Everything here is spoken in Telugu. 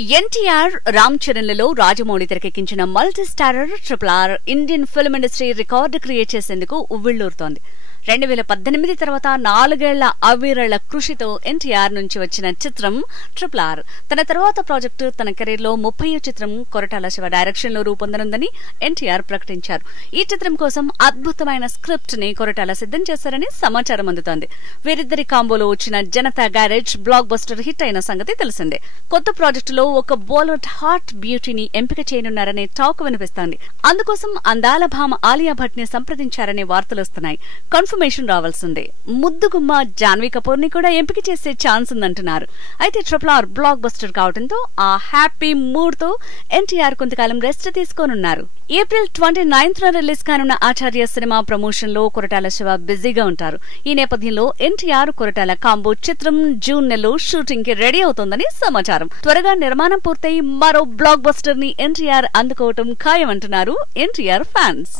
ఎన్టీఆర్, రామ్ చరణ్లలో రాజమౌళి తెరకెక్కించిన multi starrer RRR Indian film industry record create చేసేందుకు ఉవ్విళ్లూరుతోంది. 2018 తర్వాత 4 ఏళ్ల అవిరళ కృషితో ఎన్టీఆర్ నుంచి వచ్చిన చిత్రం RRR. తన తర్వాత ప్రాజెక్టు తన కెరీర్ లో 30వ చిత్రం కొరటాల శివ డైరెక్షన్ లో రూపొందనుందని ఎన్టీఆర్ ప్రకటించారు. ఈ చిత్రం కోసం అద్భుతమైన స్క్రిప్ట్ ని కొరటాల సిద్ధం చేశారని సమాచారం అందుతోంది. వీరిద్దరి కాంబోలో వచ్చిన Janata garage block buster hit అయిన సంగతి తెలిసిందే. కొత్త ప్రాజెక్టులో ఒక బాలీవుడ్ హాట్ బ్యూటీని ఎంపిక చేయనున్నారనే టాక్ వినిపిస్తోంది. అందుకోసం అందాల భామ ఆలియా భట్ ని సంప్రదించారనే వార్తలొస్తున్నాయి. కన్ఫర్మేషన్ రావాల్సిందే. ముద్దుగుమ్మ జాన్వీ కపూర్ ని కూడా ఎంపిక చేసే ఛాన్స్ ఉందంటున్నారు. అయితే RRR బ్లాక్ బస్టర్ కావడంతో ఆ హ్యాపీ మూడ్ తో ఎన్టీఆర్ కొంతకాలం రెస్ట్ తీసుకోనున్నారు. ఏప్రిల్ 29న రిలీజ్ కానున్న ఆచార్య సినిమా ప్రమోషన్ లో కొరటాల శివ బిజీగా ఉంటారు. ఈ నేపథ్యంలో ఎన్టీఆర్ కొరటాల కాంబో చిత్రం జూన్ నెలలో షూటింగ్ కి రెడీ అవుతోందని సమాచారం. త్వరగా నిర్మాణం పూర్తయి మరో బ్లాక్ బస్టర్ ని ఎన్టీఆర్ అందుకోవటం ఖాయమంటున్నారు ఎన్టీఆర్ ఫ్యాన్స్.